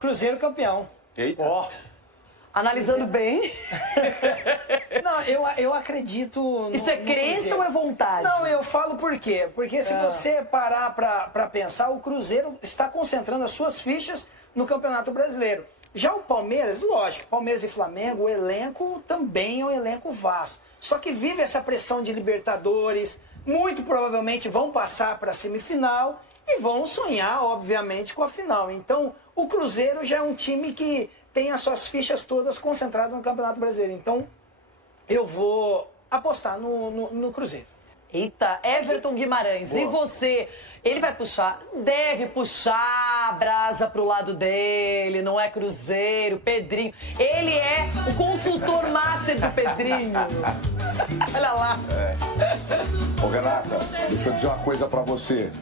Cruzeiro campeão. Eita. Ó. Analisando bem. Não, eu acredito... Isso é crença ou é vontade? Não, eu falo por quê? Porque se você parar pra pensar, o Cruzeiro está concentrando as suas fichas no Campeonato Brasileiro. Já o Palmeiras, lógico, Palmeiras e Flamengo, o elenco também é um elenco vasto. Só que vive essa pressão de Libertadores, muito provavelmente vão passar para a semifinal e vão sonhar, obviamente, com a final. Então, o Cruzeiro já é um time que tem as suas fichas todas concentradas no Campeonato Brasileiro. Então, eu vou apostar no Cruzeiro. Eita, Everton Guimarães, boa. E você? Ele vai puxar, deve puxar a brasa pro lado dele, não é Cruzeiro, Pedrinho. Ele é o consultor master do Pedrinho. Olha lá. Ô, Renata, deixa eu dizer uma coisa pra você.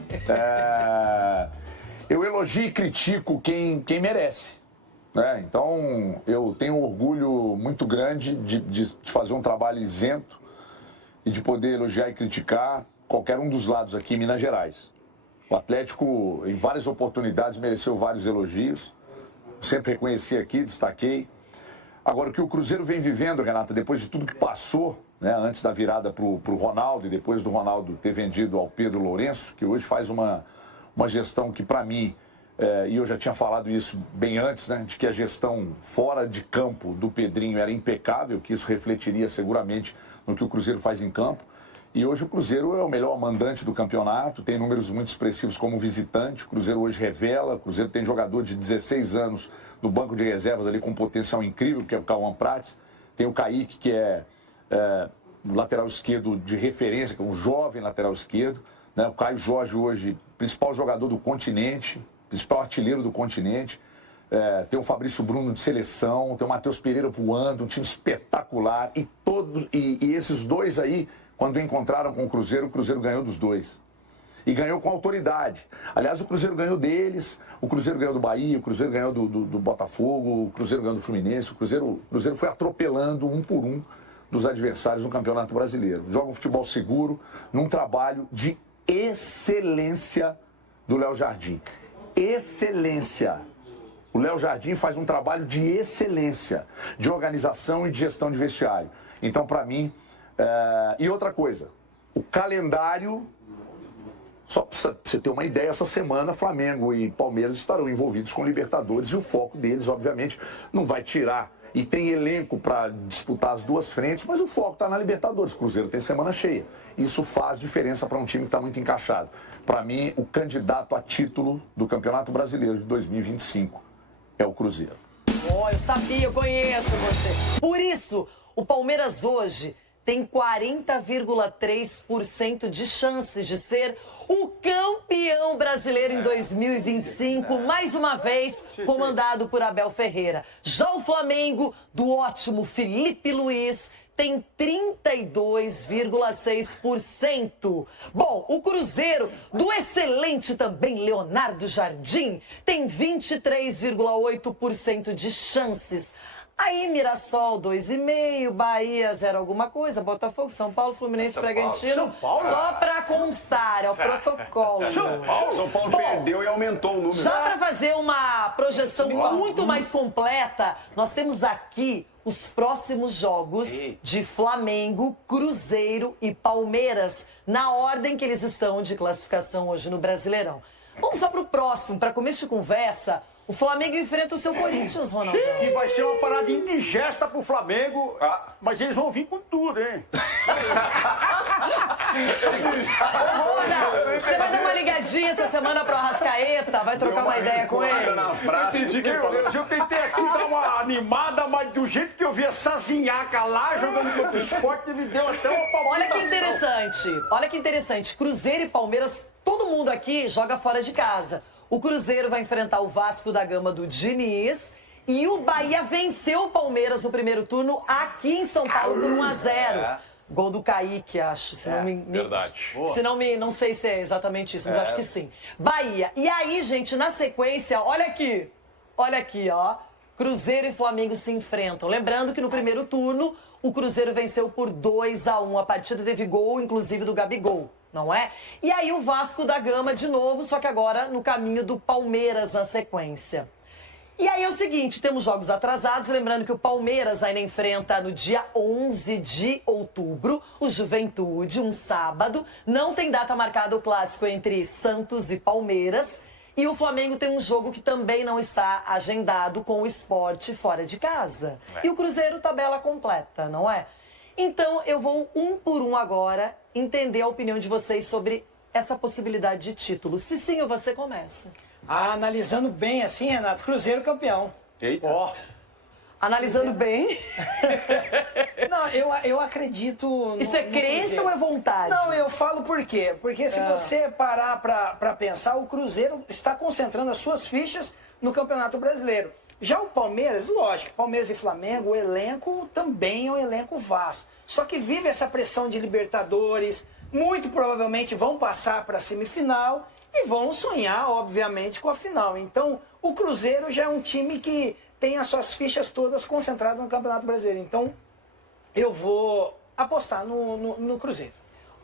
Eu elogio e critico quem merece. Né? Então, eu tenho um orgulho muito grande de fazer um trabalho isento e de poder elogiar e criticar qualquer um dos lados aqui em Minas Gerais. O Atlético, em várias oportunidades, mereceu vários elogios. Sempre reconheci aqui, destaquei. Agora, o que o Cruzeiro vem vivendo, Renata, depois de tudo que passou, né, antes da virada para o Ronaldo e depois do Ronaldo ter vendido ao Pedro Lourenço, que hoje faz uma gestão que, para mim, e eu já tinha falado isso bem antes, né, de que a gestão fora de campo do Pedrinho era impecável, que isso refletiria seguramente no que o Cruzeiro faz em campo. E hoje o Cruzeiro é o melhor mandante do campeonato, tem números muito expressivos como visitante. O Cruzeiro hoje revela, o Cruzeiro tem jogador de 16 anos no banco de reservas ali com um potencial incrível, que é o Cauã Prates. Tem o Kaique, que é lateral esquerdo de referência, que é um jovem lateral esquerdo. Né? O Caio Jorge hoje, principal jogador do continente, principal artilheiro do continente. Tem o Fabrício Bruno de seleção, tem o Matheus Pereira voando, um time espetacular. E esses dois aí, quando encontraram com o Cruzeiro ganhou dos dois. E ganhou com autoridade. Aliás, o Cruzeiro ganhou deles, o Cruzeiro ganhou do Bahia, o Cruzeiro ganhou do Botafogo, o Cruzeiro ganhou do Fluminense. O Cruzeiro foi atropelando um por um dos adversários no Campeonato Brasileiro. Joga um futebol seguro, num trabalho de excelência do Léo Jardim. Excelência. O Léo Jardim faz um trabalho de excelência, de organização e de gestão de vestiário. Então, para mim... E outra coisa, o calendário... Só para você ter uma ideia, essa semana Flamengo e Palmeiras estarão envolvidos com Libertadores e o foco deles, obviamente, não vai tirar. E tem elenco para disputar as duas frentes, mas o foco está na Libertadores. O Cruzeiro tem semana cheia. Isso faz diferença para um time que está muito encaixado. Para mim, o candidato a título do Campeonato Brasileiro de 2025 é o Cruzeiro. Oh, eu sabia, eu conheço você. Por isso, o Palmeiras hoje tem 40,3% de chances de ser o campeão brasileiro em 2025, mais uma vez comandado por Abel Ferreira. Já o Flamengo, do ótimo Felipe Luiz, tem 32,6%. Bom, o Cruzeiro, do excelente também Leonardo Jardim, tem 23,8% de chances. Aí, Mirassol, 2,5%, Bahia, 0 alguma coisa, Botafogo, São Paulo, Fluminense, Bragantino. São Paulo? Só pra constar, é o protocolo. São Paulo perdeu e aumentou o número. Já pra fazer uma projeção muito mais completa, nós temos aqui os próximos jogos de Flamengo, Cruzeiro e Palmeiras, na ordem que eles estão de classificação hoje no Brasileirão. Vamos só pro próximo, para começo de conversa. O Flamengo enfrenta o seu Corinthians, Ronaldo. E vai ser uma parada indigesta pro Flamengo, mas eles vão vir com tudo, hein? Você vai dar uma ligadinha essa semana pro Arrascaeta? Vai trocar uma ideia com ele? Na frase, eu tentei aqui dar uma animada, mas do jeito que eu vi essa zinhaca lá jogando contra o Sport, me deu até uma palpitação. Olha que interessante. Cruzeiro e Palmeiras, todo mundo aqui joga fora de casa. O Cruzeiro vai enfrentar o Vasco da Gama do Diniz e o Bahia venceu o Palmeiras no primeiro turno aqui em São Paulo por 1-0. Gol do Kaique, acho. Se não verdade. Não sei se é exatamente isso, mas acho que sim. Bahia. E aí, gente, na sequência, olha aqui, ó. Cruzeiro e Flamengo se enfrentam. Lembrando que no primeiro turno, o Cruzeiro venceu por 2-1. A partida teve gol, inclusive, do Gabigol. Não é? E aí o Vasco da Gama de novo, só que agora no caminho do Palmeiras na sequência. E aí é o seguinte, temos jogos atrasados, lembrando que o Palmeiras ainda enfrenta no dia 11 de outubro o Juventude, um sábado. Não tem data marcada o clássico entre Santos e Palmeiras. E o Flamengo tem um jogo que também não está agendado com o Sport fora de casa. E o Cruzeiro, tabela completa, não é? Então eu vou um por um agora entender a opinião de vocês sobre essa possibilidade de título. Cicinho, você começa. Analisando bem assim, Renato, Cruzeiro campeão. Eita. Ó. Analisando bem. Não, eu acredito no, Isso é no crença Cruzeiro. ou é vontade? Não, eu falo por quê? Porque se você parar pra pensar, o Cruzeiro está concentrando as suas fichas no Campeonato Brasileiro. Já o Palmeiras, lógico, Palmeiras e Flamengo, o elenco também é um elenco vasto. Só que vive essa pressão de Libertadores, muito provavelmente vão passar para a semifinal e vão sonhar, obviamente, com a final. Então, o Cruzeiro já é um time que tem as suas fichas todas concentradas no Campeonato Brasileiro. Então, eu vou apostar no Cruzeiro.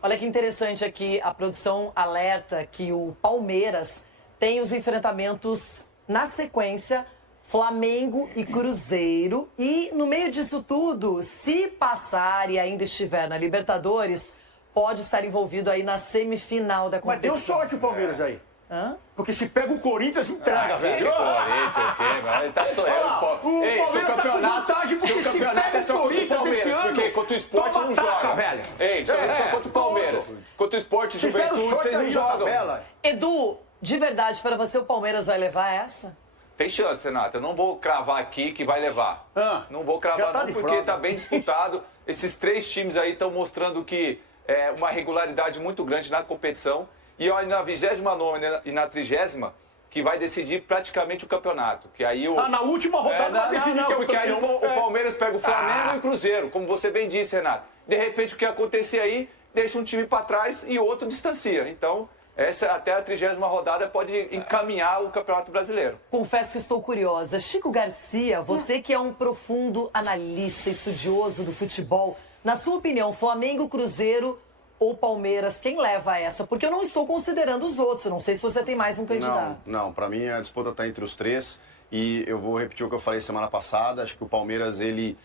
Olha que interessante aqui, a produção alerta que o Palmeiras tem os enfrentamentos na sequência, Flamengo e Cruzeiro. E no meio disso tudo, se passar e ainda estiver na Libertadores, pode estar envolvido aí na semifinal da Mas deu competição. sorte o Palmeiras aí. Hã? Porque se pega o Corinthians, entrega, velho. Corinthians, o quê, velho? Ele tá sonhando. O Ei, seu Palmeiras tá com campeonato, vantagem porque seu se campeonato pega é só o contra o Corinthians esse Palmeiras, ano, porque contra o esporte toma não taca, joga. velho. Ei, só contra o Palmeiras. Contra o esporte e Vocês deram Juventude, sorte vocês não aí na jogam. tabela. Edu, de verdade, para você o Palmeiras vai levar essa? Tem chance, Renato. Eu não vou cravar aqui que vai levar. Não vou já cravar tá não, de porque fralda. tá bem disputado. Esses três times aí estão mostrando que é uma regularidade muito grande na competição. E olha, na 29ª e na 30ª, que vai decidir praticamente o campeonato. Que aí Na última rodada vai definir quem é o porque aí campeão. o Palmeiras pega o Flamengo e o Cruzeiro, como você bem disse, Renato. De repente, o que acontecer aí, deixa um time para trás e outro distancia. Então, essa até a 30ª rodada pode encaminhar o Campeonato Brasileiro. Confesso que estou curiosa. Chico Garcia, você que é um profundo analista, estudioso do futebol, na sua opinião, Flamengo, Cruzeiro ou Palmeiras, quem leva essa? Porque eu não estou considerando os outros. Eu não sei se você tem mais um candidato. Não, pra mim a disputa tá entre os três. E eu vou repetir o que eu falei semana passada. Acho que o Palmeiras, ele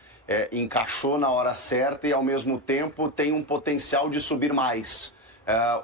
encaixou na hora certa e, ao mesmo tempo, tem um potencial de subir mais.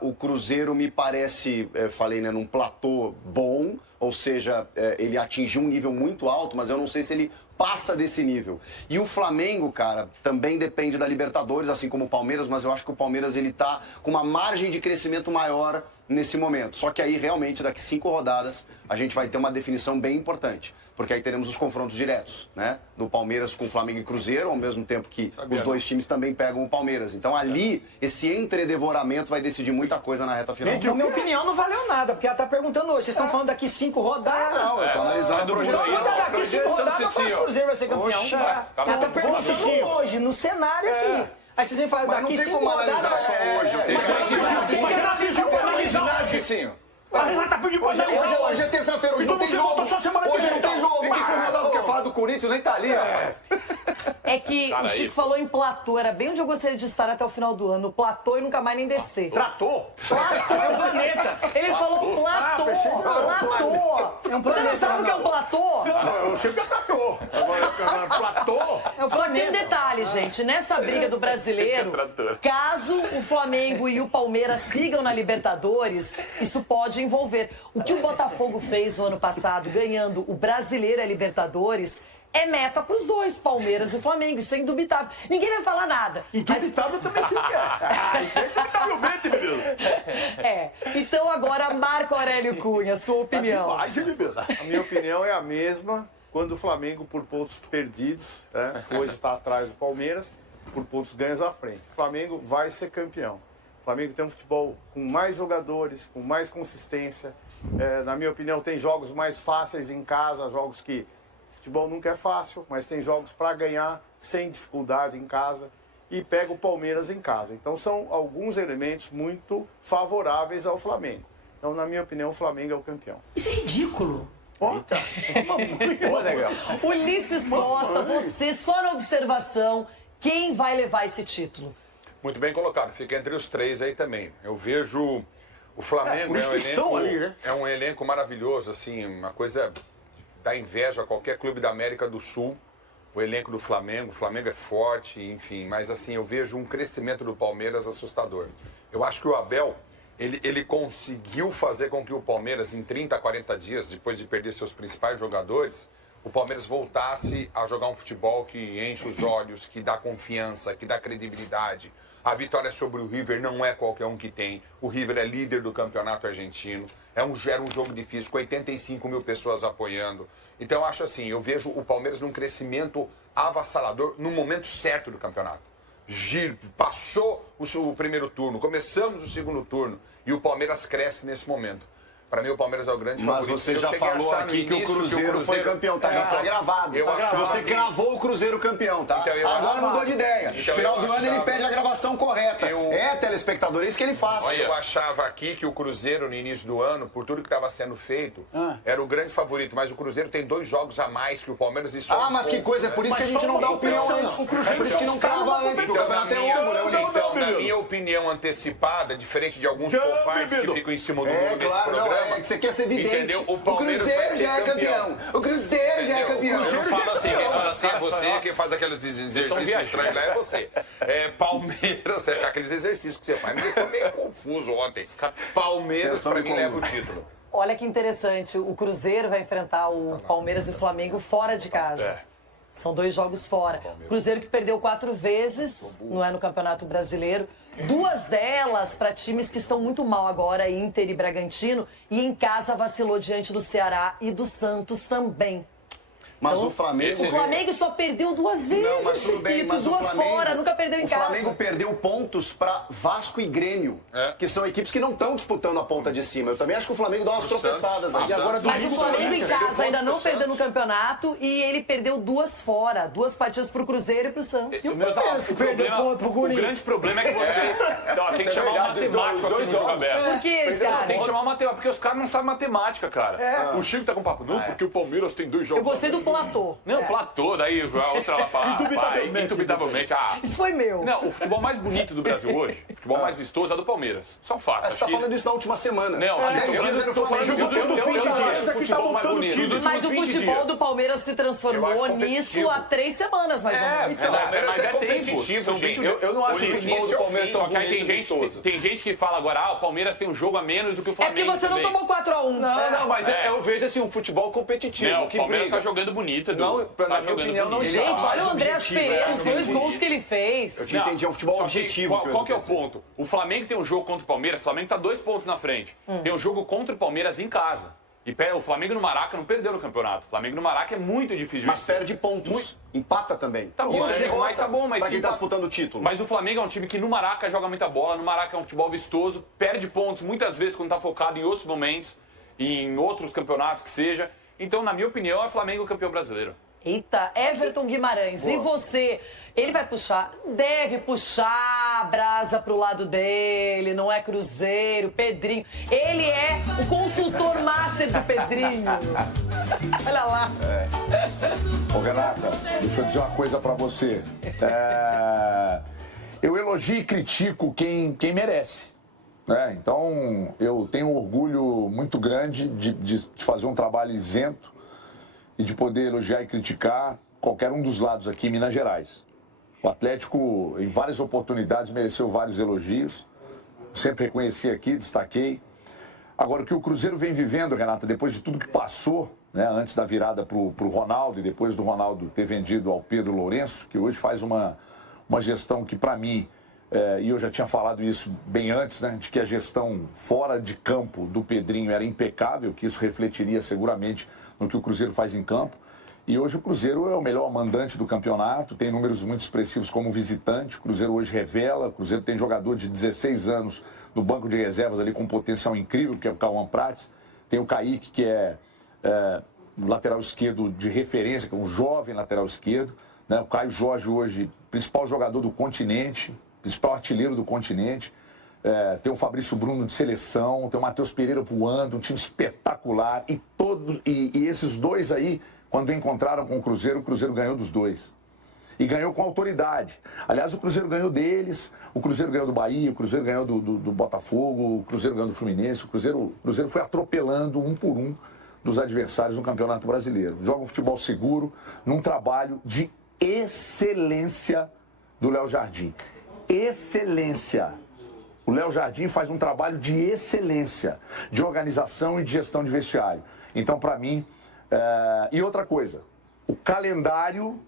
O Cruzeiro me parece, falei, né, num platô bom, ou seja, ele atingiu um nível muito alto, mas eu não sei se ele passa desse nível. E o Flamengo, cara, também depende da Libertadores, assim como o Palmeiras, mas eu acho que o Palmeiras, ele tá com uma margem de crescimento maior nesse momento. Só que aí, realmente, daqui 5 rodadas, a gente vai ter uma definição bem importante. Porque aí teremos os confrontos diretos, né? Do Palmeiras com Flamengo e Cruzeiro, ao mesmo tempo que os dois times também pegam o Palmeiras. Então ali, esse entredevoramento vai decidir muita coisa na reta final. Na minha opinião, não valeu nada, porque ela tá perguntando hoje. Vocês estão falando daqui 5 rodadas? Não, eu tô analisando a projeção. Então, daqui 5 rodadas, eu faço o Cruzeiro vai ser campeão. Oxa, Ela tá perguntando hoje, no cenário aqui. Aí vocês vêm falar, Mas não daqui tem 5 como rodadas... analisar só hoje. Cicinho. Mas tá pedindo pra analisar Hoje é terça-feira, hoje Então não tem você jogo. volta só semana que Hoje vem, não tem então. jogo. Fique incomodado, quer falar do Corinthians, nem tá ali, ó. É que o Chico falou em platô, era bem onde eu gostaria de estar até o final do ano. Platô e nunca mais nem descer. Tratou. É um planeta. Ele falou platô, platô. É um Você planeta, não sabe o que é um platô? Eu sei que é tratou. Agora, platô. É um Só que tem um planeta. detalhe, gente. Nessa briga do brasileiro, caso o Flamengo e o Palmeiras sigam na Libertadores, isso pode envolver. O que o Botafogo fez no ano passado, ganhando o Brasileiro e a Libertadores, é meta para os dois, Palmeiras e Flamengo. Isso é indubitável. Ninguém vai falar nada. Indubitável também se quer. Indubitavelmente, menino. Então agora, Marco Aurélio Cunha, sua opinião. Demais, menino. A minha opinião é a mesma quando o Flamengo, por pontos perdidos, né, hoje está atrás do Palmeiras, por pontos ganhos à frente. O Flamengo vai ser campeão. O Flamengo tem um futebol com mais jogadores, com mais consistência. Na minha opinião, tem jogos mais fáceis em casa, jogos que futebol nunca é fácil, mas tem jogos para ganhar sem dificuldade em casa. E pega o Palmeiras em casa. Então são alguns elementos muito favoráveis ao Flamengo. Então, na minha opinião, o Flamengo é o campeão. Isso é ridículo. Legal. Ulisses Costa, você só na observação, quem vai levar esse título? Muito bem colocado, fica entre os três aí também. Eu vejo o Flamengo por isso que estão ali, né? é um elenco maravilhoso, assim, uma coisa dá inveja a qualquer clube da América do Sul. O elenco do Flamengo, o Flamengo é forte, enfim. Mas assim, eu vejo um crescimento do Palmeiras assustador. Eu acho que o Abel, ele conseguiu fazer com que o Palmeiras, em 30, 40 dias, depois de perder seus principais jogadores, o Palmeiras voltasse a jogar um futebol que enche os olhos, que dá confiança, que dá credibilidade. A vitória sobre o River não é qualquer um que tem. O River é líder do campeonato argentino. Era um jogo difícil, com 85 mil pessoas apoiando. Então, eu acho assim, eu vejo o Palmeiras num crescimento avassalador no momento certo do campeonato. Giro, passou o primeiro turno, começamos o segundo turno e o Palmeiras cresce nesse momento. Para mim, o Palmeiras é o grande favorito. Mas você já falou aqui que o Cruzeiro foi campeão, tá? Já tá gravado. Você cravou o Cruzeiro campeão, tá? Então, agora mudou de ideia. No final do ano ele pede a gravação correta. Telespectador, é isso que ele faz. Olha, eu achava aqui que o Cruzeiro, no início do ano, por tudo que estava sendo feito, era o grande favorito. Mas o Cruzeiro tem 2 jogos a mais que o Palmeiras e só mas que coisa, é por isso que a gente não dá opinião antes. É por isso que não crava antes, porque o campeonato é Então, na minha opinião antecipada, diferente de alguns covardes que ficam em cima do muro desse programa. É que você quer ser evidente. Entendeu? O Cruzeiro já é campeão. O Cruzeiro já é campeão. Eu falo assim, quem fala assim é você, quem faz aqueles exercícios estranhos lá é você. Palmeiras, aqueles exercícios que você faz, me deixou meio confuso ontem. Palmeiras, pra mim, leva o título. Olha que interessante, o Cruzeiro vai enfrentar o Palmeiras e o Flamengo fora de casa. São 2 jogos fora. Cruzeiro que perdeu 4 vezes no Campeonato Brasileiro. 2 delas para times que estão muito mal agora, Inter e Bragantino. E em casa vacilou diante do Ceará e do Santos também. Mas então, o Flamengo... O Flamengo só perdeu 2 vezes, não, mas tudo bem, mas 2 fora, nunca perdeu em casa. O Flamengo perdeu pontos para Vasco e Grêmio, que são equipes que não estão disputando a ponta de cima. Eu também acho que o Flamengo dá umas tropeçadas aí. Mas o Flamengo em casa ainda não perdeu no campeonato e ele perdeu 2 fora. 2 partidas pro Cruzeiro e pro Santos. E o Palmeiras que perdeu ponto pro Corinthians. O grande problema é que você tem que chamar uma matemática aqui no jogo aberto. Por que, cara? Tem que chamar uma matemática, porque os caras não sabem matemática, cara. O Chico tá com papo. Não, porque o Palmeiras tem 2 jogos. Eu gostei do platô. Não, platô, daí a outra lá para. Indubitavelmente. Isso foi meu. Não, o futebol mais bonito do Brasil hoje, o futebol mais vistoso é do Palmeiras. Isso é um fato. Você tá falando isso na última semana. Não, tô falando dos últimos 20 dias. O futebol mais bonito. Mas o futebol do Palmeiras se transformou nisso há 3 semanas, mais ou menos. Mas é competitivo, gente. Eu não acho que o futebol do Palmeiras tão Só que aí bonito. tem gente que fala agora, o Palmeiras tem um jogo a menos do que o Flamengo. É porque você não tomou 4-1. Não, mas eu vejo assim um futebol competitivo. Não, o que Palmeiras briga. tá jogando bonito, Edu. Não, na minha opinião, não. Gente, olha o Andrés Pereira, os 2 gols que ele fez. Eu te entendi, é um futebol objetivo. Qual que é o ponto? O Flamengo tem um jogo contra o Palmeiras, o Flamengo tá 2 pontos na frente. Tem um jogo contra o Palmeiras em casa. E o Flamengo no Maraca não perdeu no campeonato. O Flamengo no Maraca é muito difícil. Mas perde pontos. Empata também. Tá bom, mas tá bom. Mas pra quem tá disputando o título. Mas o Flamengo é um time que no Maraca joga muita bola, no Maraca é um futebol vistoso, perde pontos muitas vezes quando tá focado em outros momentos, em outros campeonatos que seja. Então, na minha opinião, é Flamengo campeão brasileiro. Eita, Everton Guimarães, e você? Ele vai puxar, deve puxar a brasa pro lado dele, não é Cruzeiro, Pedrinho. Ele é o consultor master do Pedrinho. Olha lá. Ô, Renata, deixa eu dizer uma coisa pra você. Eu elogio e critico quem merece. Né? Então, eu tenho um orgulho muito grande de fazer um trabalho isento e de poder elogiar e criticar qualquer um dos lados aqui em Minas Gerais. O Atlético, em várias oportunidades, mereceu vários elogios. Sempre reconheci aqui, destaquei. Agora, o que o Cruzeiro vem vivendo, Renata, depois de tudo que passou, né, antes da virada para o Ronaldo e depois do Ronaldo ter vendido ao Pedro Lourenço, que hoje faz uma gestão que, para mim, e eu já tinha falado isso bem antes, né, de que a gestão fora de campo do Pedrinho era impecável, que isso refletiria seguramente no que o Cruzeiro faz em campo. E hoje o Cruzeiro é o melhor mandante do campeonato, tem números muito expressivos como visitante. O Cruzeiro hoje revela, o Cruzeiro tem jogador de 16 anos no banco de reservas ali com um potencial incrível, que é o Cauã Prates. Tem o Kaique, que é lateral esquerdo de referência, que é um jovem lateral esquerdo. Né? O Caio Jorge hoje, principal jogador do continente, principal artilheiro do continente. Tem o Fabrício Bruno de seleção, tem o Matheus Pereira voando, um time espetacular. E esses dois aí, quando encontraram com o Cruzeiro ganhou dos dois. E ganhou com autoridade. Aliás, o Cruzeiro ganhou deles, o Cruzeiro ganhou do Bahia, o Cruzeiro ganhou do Botafogo, o Cruzeiro ganhou do Fluminense, o Cruzeiro foi atropelando um por um dos adversários no Campeonato Brasileiro. Joga um futebol seguro, num trabalho de excelência do Léo Jardim. Excelência. O Léo Jardim faz um trabalho de excelência, de organização e de gestão de vestiário. Então, para mim... E outra coisa, o calendário...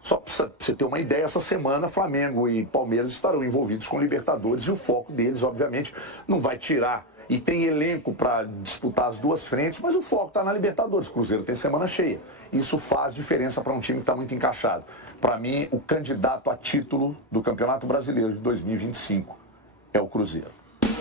Só para você ter uma ideia, essa semana Flamengo e Palmeiras estarão envolvidos com Libertadores e o foco deles, obviamente, não vai tirar. E tem elenco para disputar as duas frentes, mas o foco está na Libertadores. O Cruzeiro tem semana cheia. Isso faz diferença para um time que está muito encaixado. Para mim, o candidato a título do Campeonato Brasileiro de 2025 é o Cruzeiro.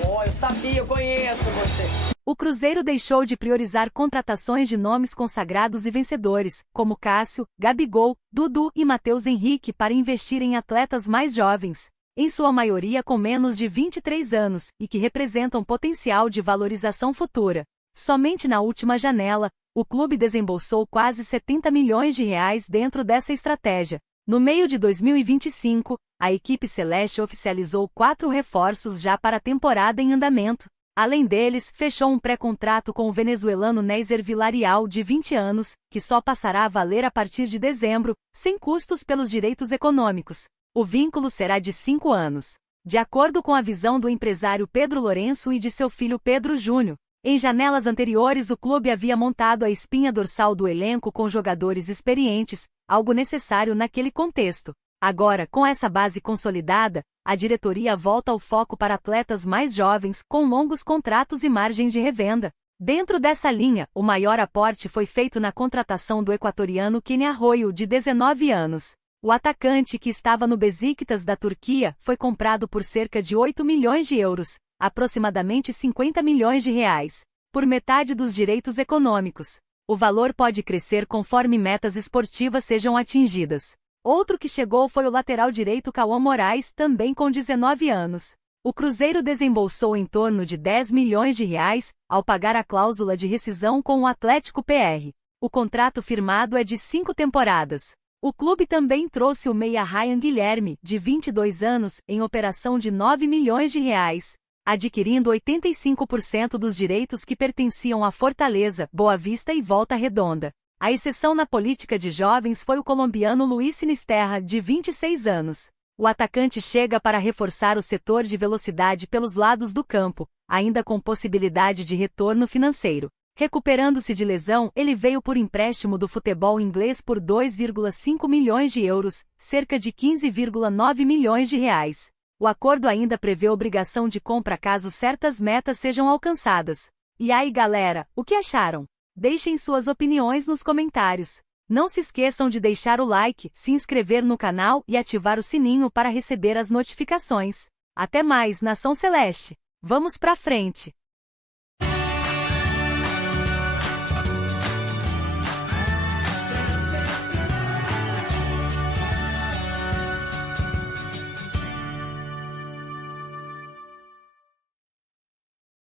Oh, eu sabia, eu conheço você. O Cruzeiro deixou de priorizar contratações de nomes consagrados e vencedores, como Cássio, Gabigol, Dudu e Matheus Henrique, para investir em atletas mais jovens, em sua maioria com menos de 23 anos, e que representam potencial de valorização futura. Somente na última janela, o clube desembolsou quase 70 milhões de reais dentro dessa estratégia. No meio de 2025, a equipe celeste oficializou 4 reforços já para a temporada em andamento. Além deles, fechou um pré-contrato com o venezuelano Nézer Villarreal, de 20 anos, que só passará a valer a partir de dezembro, sem custos pelos direitos econômicos. O vínculo será de 5 anos. De acordo com a visão do empresário Pedro Lourenço e de seu filho Pedro Júnior, em janelas anteriores o clube havia montado a espinha dorsal do elenco com jogadores experientes, algo necessário naquele contexto. Agora, com essa base consolidada, a diretoria volta ao foco para atletas mais jovens, com longos contratos e margem de revenda. Dentro dessa linha, o maior aporte foi feito na contratação do equatoriano Kenny Arroyo, de 19 anos. O atacante, que estava no Besiktas da Turquia, foi comprado por cerca de 8 milhões de euros, aproximadamente 50 milhões de reais, por metade dos direitos econômicos. O valor pode crescer conforme metas esportivas sejam atingidas. Outro que chegou foi o lateral direito Cauã Moraes, também com 19 anos. O Cruzeiro desembolsou em torno de 10 milhões de reais, ao pagar a cláusula de rescisão com o Atlético PR. O contrato firmado é de 5 temporadas. O clube também trouxe o meia Ryan Guilherme, de 22 anos, em operação de 9 milhões de reais, adquirindo 85% dos direitos que pertenciam a Fortaleza, Boa Vista e Volta Redonda. A exceção na política de jovens foi o colombiano Luiz Sinisterra, de 26 anos. O atacante chega para reforçar o setor de velocidade pelos lados do campo, ainda com possibilidade de retorno financeiro. Recuperando-se de lesão, ele veio por empréstimo do futebol inglês por 2,5 milhões de euros, cerca de 15,9 milhões de reais. O acordo ainda prevê obrigação de compra caso certas metas sejam alcançadas. E aí, galera, o que acharam? Deixem suas opiniões nos comentários. Não se esqueçam de deixar o like, se inscrever no canal e ativar o sininho para receber as notificações. Até mais, Nação Celeste! Vamos pra frente!